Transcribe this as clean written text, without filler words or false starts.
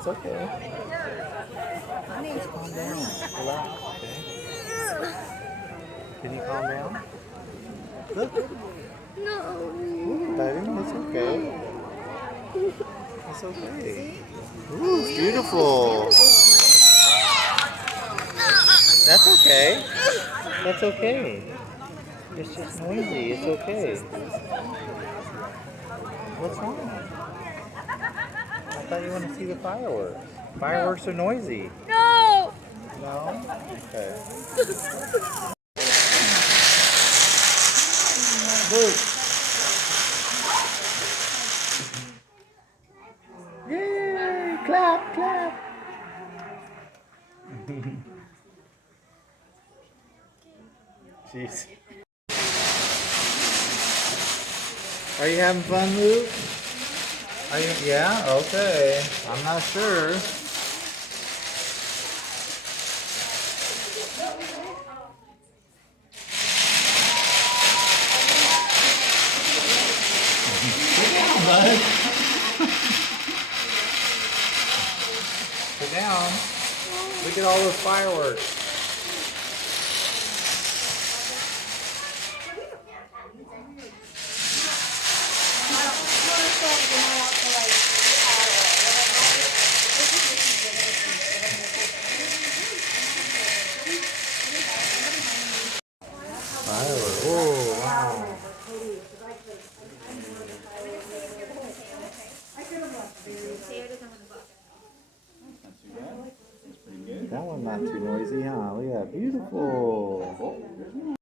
It's okay. Just calm down. Relax, okay? Can you calm down? Look. No. Look, baby. It's okay. It's okay. Ooh, it's beautiful. That's okay. That's okay. It's just noisy. It's okay. What's wrong? I thought you wanted to see the fireworks. Fireworks are noisy. No. No? Okay. Luke. Yay! Clap, clap. Jeez. Are you having fun, Luke? Are you? Yeah? Okay. I'm not sure. Sit down, bud. Sit down. Look at all those fireworks. Fireworks. Oh, wow. That one's not too noisy, huh? Look at that. Beautiful.